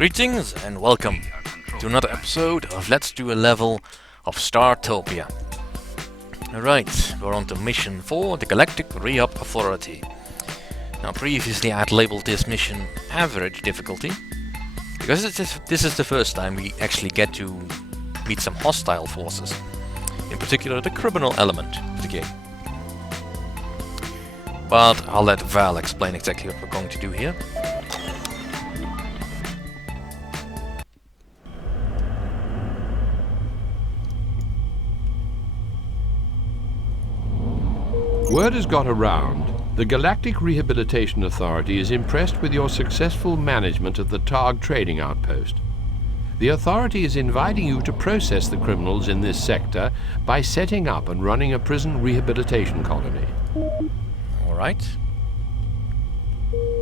Greetings and welcome to another episode of Let's Do a Level of Startopia. Alright, we're on to mission 4, the Galactic Rehab Authority. Now previously I had labeled this mission average difficulty, because this is the first time we actually get to meet some hostile forces, in particular the criminal element of the game. But I'll let Val explain exactly what we're going to do here. Word has got around. The Galactic Rehabilitation Authority is impressed with your successful management of the Targ trading outpost. The Authority is inviting you to process the criminals in this sector by setting up and running a prison rehabilitation colony. Alright.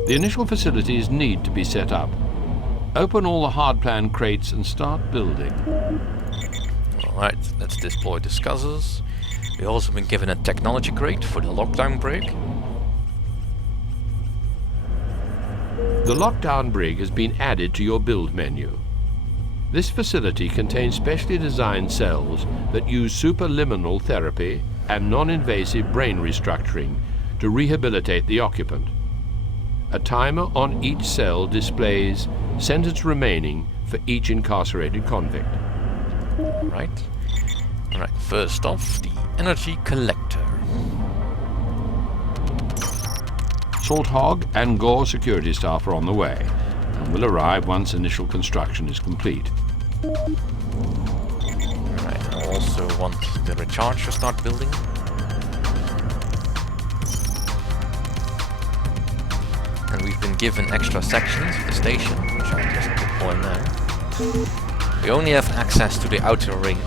The initial facilities need to be set up. Open all the hard-plan crates and start building. Alright, let's deploy the scuzzers. We've also been given a technology crate for the lockdown brig. The lockdown brig has been added to your build menu. This facility contains specially designed cells that use superliminal therapy and non-invasive brain restructuring to rehabilitate the occupant. A timer on each cell displays sentence remaining for each incarcerated convict. Right. Alright, first off, the energy collector. Salt-hog and Gore security staff are on the way and will arrive once initial construction is complete. Alright, I also want the recharge to start building. And we've been given extra sections of the station, which I'll just deploy now. We only have access to the outer ring,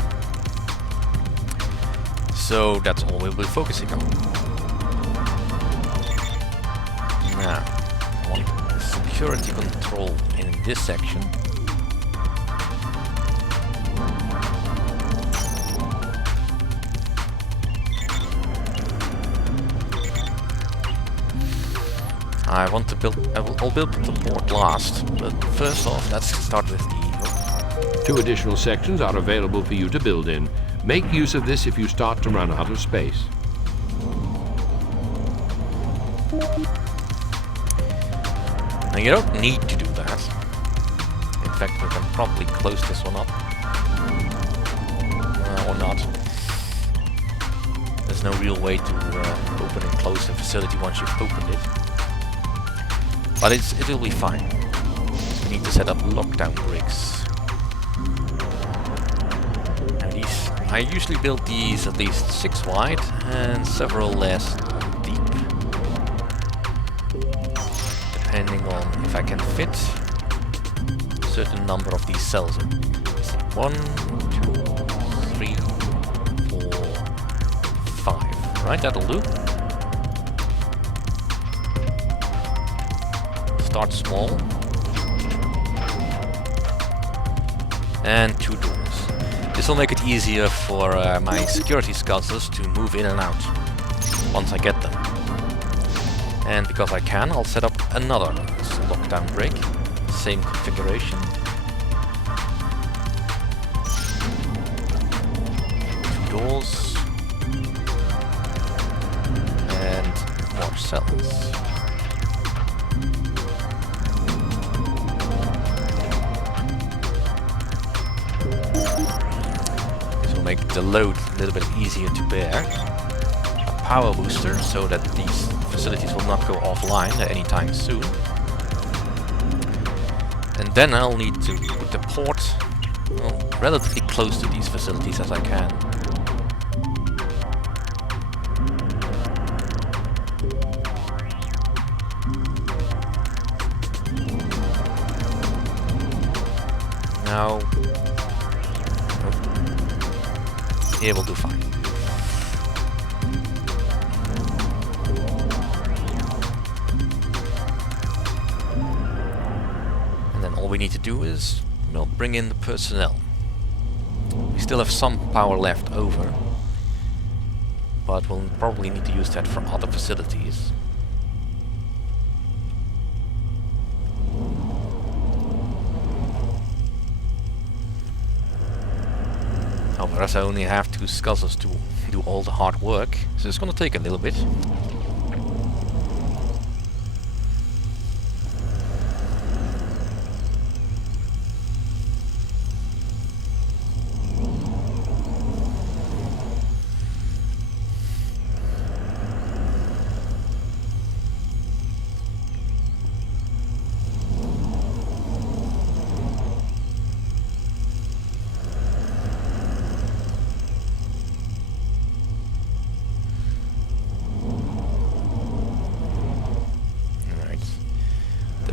so that's all we'll be focusing on. Now, I want security control in this section. I want to build. I'll build the port last, but first off, let's start with the. 2 additional sections are available for you to build in. Make use of this if you start to run out of space. Now you don't need to do that. In fact, we can probably close this one up. Or not. There's no real way to open and close the facility once you've opened it. But it'll be fine. We need to set up lockdown brigs. I usually build these at least 6 wide and several less deep, depending on if I can fit a certain number of these cells in. 1, 2, 3, 4, 5. Right, that'll do. Start small. And 2 doors. This will make it easier for my security scuzzers to move in and out once I get them. And because I can, I'll set up another lockdown brig, same configuration. 2 doors and more cells. Make the load a little bit easier to bear. A power booster so that these facilities will not go offline at any time soon. And then I'll need to put the port relatively close to these facilities as I can. Now here will do fine. And then all we need to do is, well, bring in the personnel. We still have some power left over, but we'll probably need to use that for other facilities. whereas I only have 2 scuzzers to do all the hard work, so it's gonna take a little bit.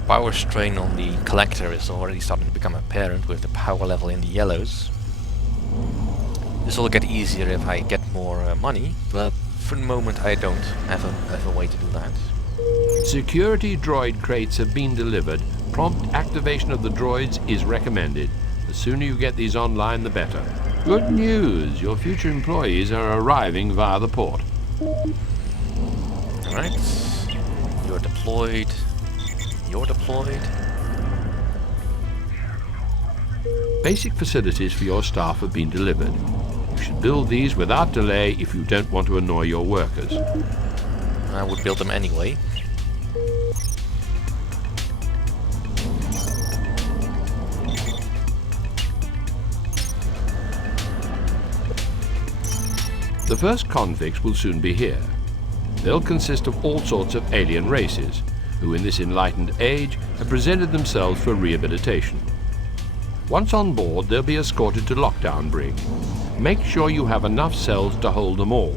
Power strain on the collector is already starting to become apparent with the power level in the yellows. This will get easier if I get more money, but for the moment I don't have a way to do that. Security droid crates have been delivered. Prompt activation of the droids is recommended. The sooner you get these online, the better. Good news! Your future employees are arriving via the port. Alright. You're deployed. You're deployed. Basic facilities for your staff have been delivered. You should build these without delay if you don't want to annoy your workers. I would build them anyway. The first convicts will soon be here. They'll consist of all sorts of alien races, who in this enlightened age have presented themselves for rehabilitation. Once on board, they'll be escorted to Lockdown Brig. Make sure you have enough cells to hold them all.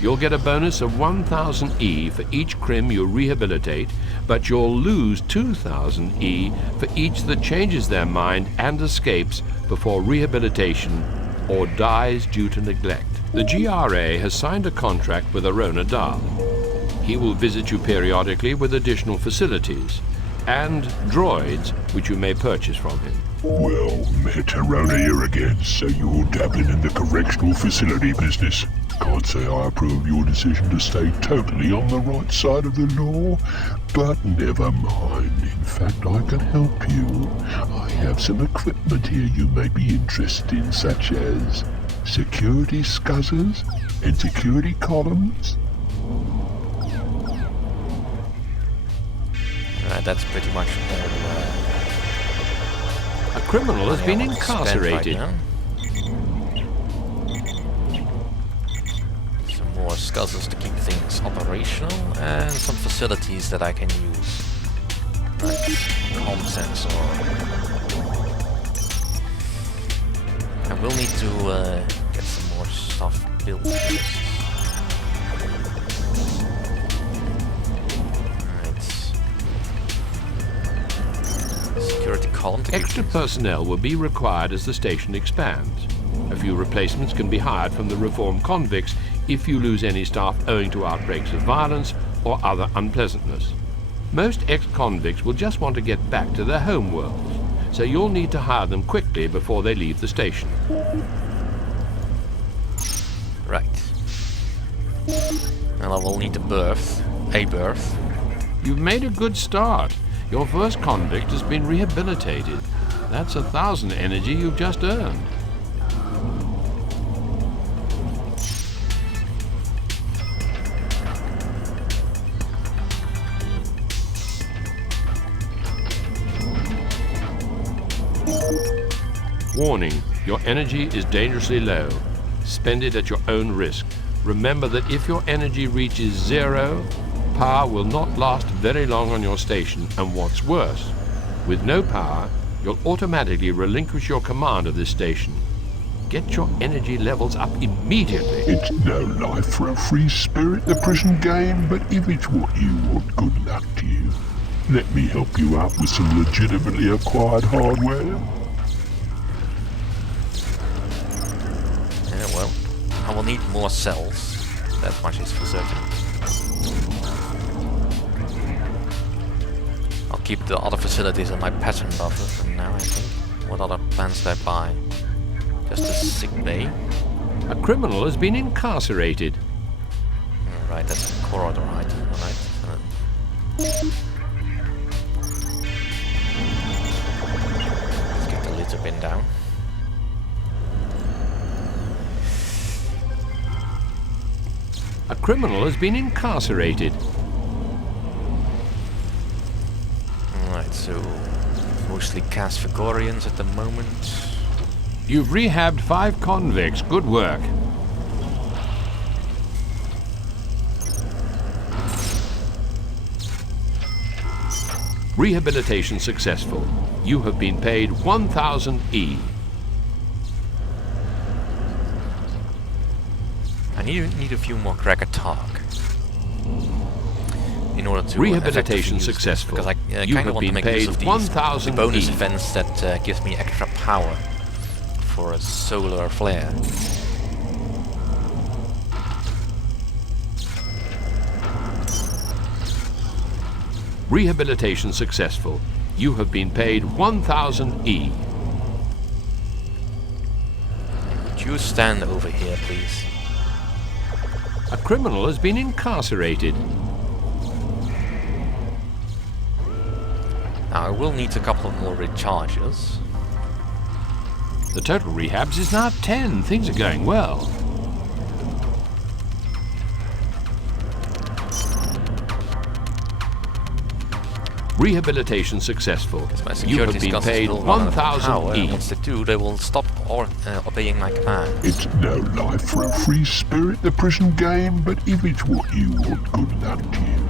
You'll get a bonus of 1000 E for each crim you rehabilitate, but you'll lose 2000 E for each that changes their mind and escapes before rehabilitation or dies due to neglect. The GRA has signed a contract with Arona Dahl. He will visit you periodically with additional facilities and droids which you may purchase from him. Well met, Arona here again. So you're dabbling in the correctional facility business. Can't say I approve your decision to stay totally on the right side of the law, but never mind. In fact, I can help you. I have some equipment here you may be interested in, such as security scuzzers and security columns. That's pretty much all. A criminal has been incarcerated. Right, some more scuzzers to keep things operational, and some facilities that I can use. Right, comm sensor. I will need to get some more stuff built. Extra personnel will be required as the station expands. A few replacements can be hired from the reformed convicts if you lose any staff owing to outbreaks of violence or other unpleasantness. Most ex-convicts will just want to get back to their home worlds, so you'll need to hire them quickly before they leave the station. Right. Well, I will need a berth. You've made a good start. Your first convict has been rehabilitated. That's 1,000 energy you've just earned. Warning, your energy is dangerously low. Spend it at your own risk. Remember that if your energy reaches 0, power will not last very long on your station, and what's worse, with no power, you'll automatically relinquish your command of this station. Get your energy levels up immediately. It's no life for a free spirit, the prison game, but if it's what you want, good luck to you. Let me help you out with some legitimately acquired hardware. Yeah, well, I will need more cells. That much is for certain. I'll keep the other facilities on my pattern buffer for now, I think. What other plans did I buy? Just a sick bay. A criminal has been incarcerated. Alright, that's a corridor item, alright. Let's get the litter bin down. A criminal has been incarcerated. Alright, so mostly Casfagorians at the moment. You've rehabbed 5 convicts. Good work. Rehabilitation successful. You have been paid 1,000 E. I need a few more cracker talk in order to Rehabilitation effectively use successful. this, because I You kind have of want to been make use paid of these 1,000 bonus E. events that gives me extra power for a solar flare. Rehabilitation successful. You have been paid 1,000 E. Would you stand over here, please? A criminal has been incarcerated. Now, I will need a couple more recharges. The total rehabs is now 10. Things are going well. Rehabilitation successful. My You have security been scouts paid will run out of 1,000 power, and E. once they do, they will stop obeying my command. It's no life for a free spirit, the prison game, but if it's what you want, good luck to you.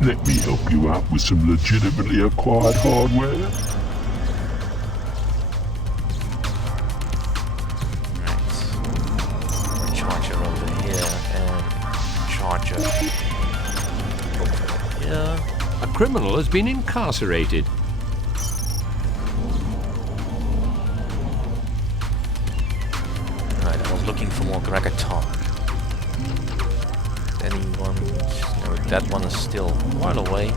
Let me help you out with some legitimately acquired hardware. Right. Charger over here, and charger over here. A criminal has been incarcerated. Right, I was looking for more cracker talk. Anyone? No, that one is still quite away.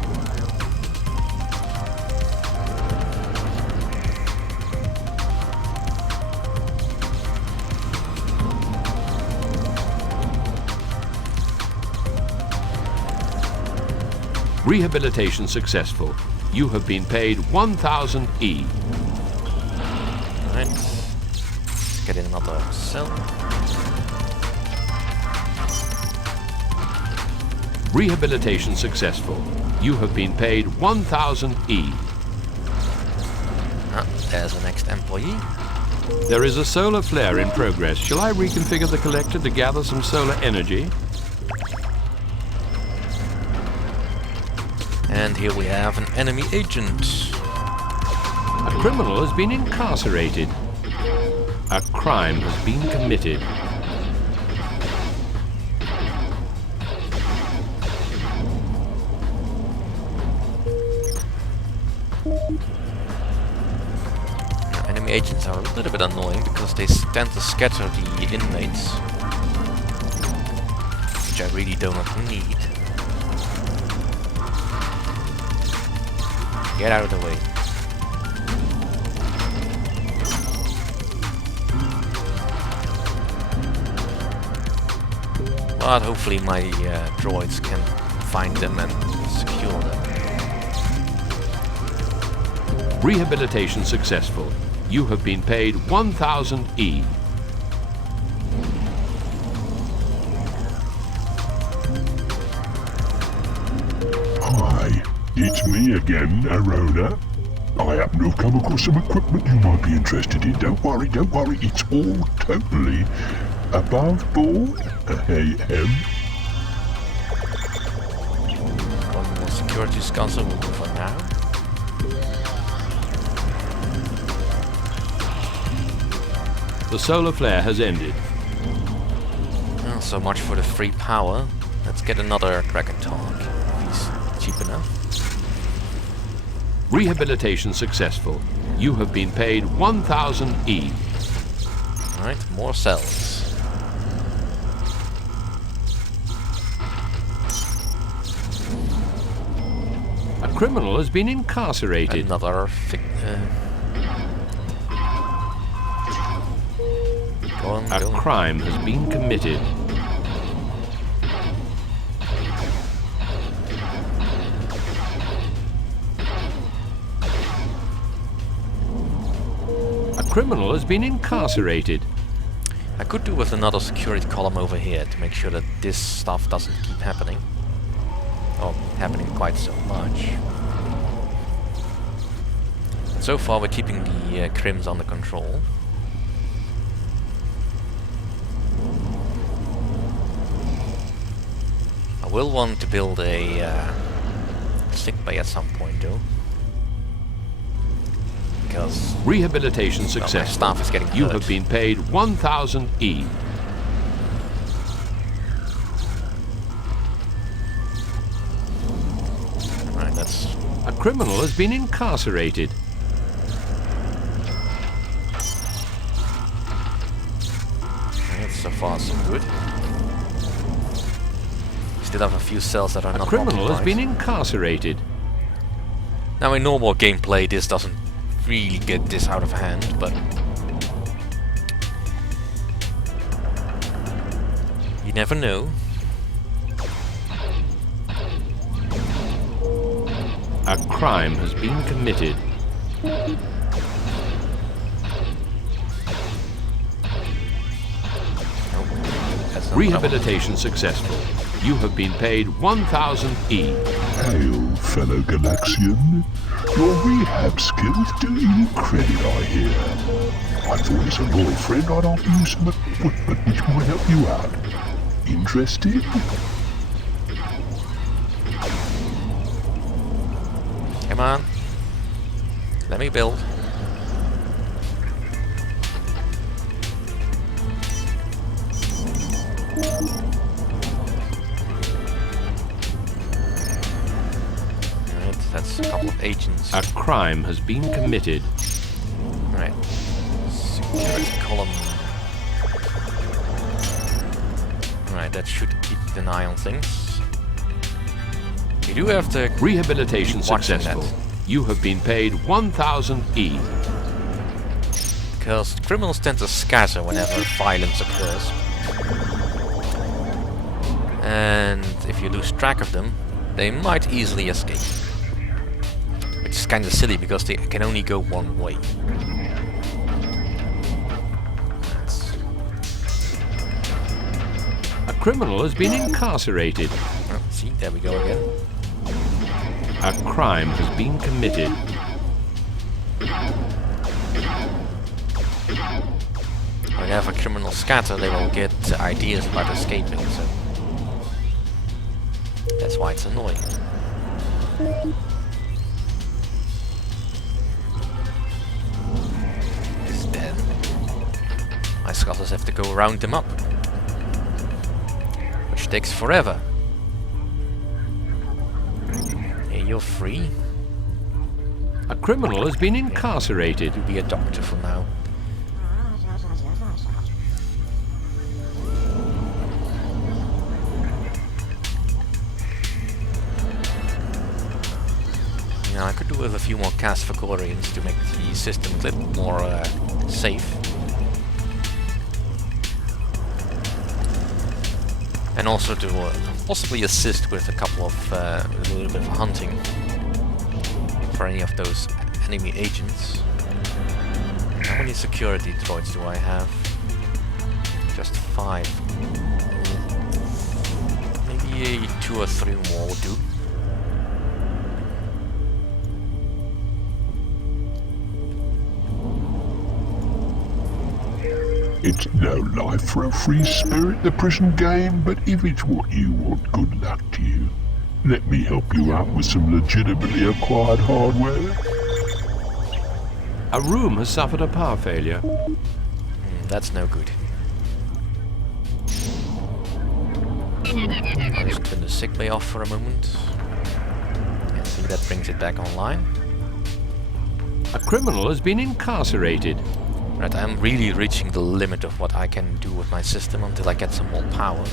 Rehabilitation successful. You have been paid 1,000 E. Right. Let's get in another cell. Rehabilitation successful. You have been paid 1,000 E. Ah, there's the next employee. There is a solar flare in progress. Shall I reconfigure the collector to gather some solar energy? And here we have an enemy agent. A criminal has been incarcerated. A crime has been committed. Now, enemy agents are a little bit annoying because they tend to scatter the inmates, which I really do not need. Get out of the way. But hopefully my droids can find them and secure them. Rehabilitation successful. You have been paid 1,000 E. Hi, it's me again, Arona. I happen to have come across some equipment you might be interested in. Don't worry, it's all totally above board. Ahem. One more security sconcer will do for now. The solar flare has ended. Well, so much for the free power. Let's get another Kraken talk. He's cheap enough. Rehabilitation successful. You have been paid 1,000 E. Alright, more cells. A criminal has been incarcerated. Another go on, A go on. crime has been committed. A criminal has been incarcerated. I could do with another security column over here to make sure that this stuff doesn't keep happening. Or happening quite so much. And so far we're keeping the crims under control. I will want to build a sick bay at some point though. Because Rehabilitation my success. staff is getting hurt. You have been paid 1,000 E. Right, that's... A criminal has been incarcerated. That's so far so good. Still have a few cells that are A not criminal has occupied. been incarcerated. Now in normal gameplay this doesn't really get this out of hand, but you never know. A crime has been committed. That's not Rehabilitation successful. You have been paid 1,000 E. Hail, fellow Galaxian. Your rehab skills do you credit, I hear. I thought as a loyal friend I'd offer you some equipment which might help you out. Interested? Come on. Let me build. Alright, that's a couple of agents. A crime has been committed. Right. Security column. Right, that should keep an eye on things. You do have to Rehabilitation watching successful. that. You have been paid 1,000 E. Because criminals tend to scatter whenever violence occurs. And if you lose track of them, they might easily escape. Which is kind of silly because they can only go one way. That's... A criminal has been incarcerated. Oh, see, there we go again. A crime has been committed. Whenever criminals scatter, they will get ideas about escaping, so... That's why it's annoying. Because then my scholars have to go round them up, which takes forever. Hey, you're free. A criminal has been incarcerated. You be a doctor for now. Now I could do with a few more cast Phocorians to make the system a little more safe. And also to possibly assist with a couple of a little bit of hunting for any of those enemy agents. How many security droids do I have? Just 5. Maybe 2 or 3 more would do. It's no life for a free spirit, the prison game, but if it's what you want, good luck to you. Let me help you out with some legitimately acquired hardware. A room has suffered a power failure. That's no good. I'll just turn the sick bay off for a moment. And see, that brings it back online. A criminal has been incarcerated. Right, I'm really reaching the limit of what I can do with my system until I get some more power.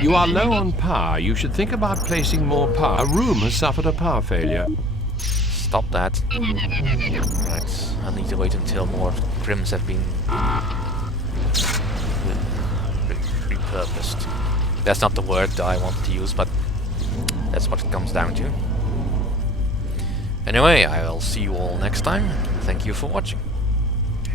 You are low on power. You should think about placing more power. A room has suffered a power failure. Stop that. Right, I need to wait until more crims have been repurposed. That's not the word that I want to use, but that's what it comes down to. Anyway, I will see you all next time. Thank you for watching.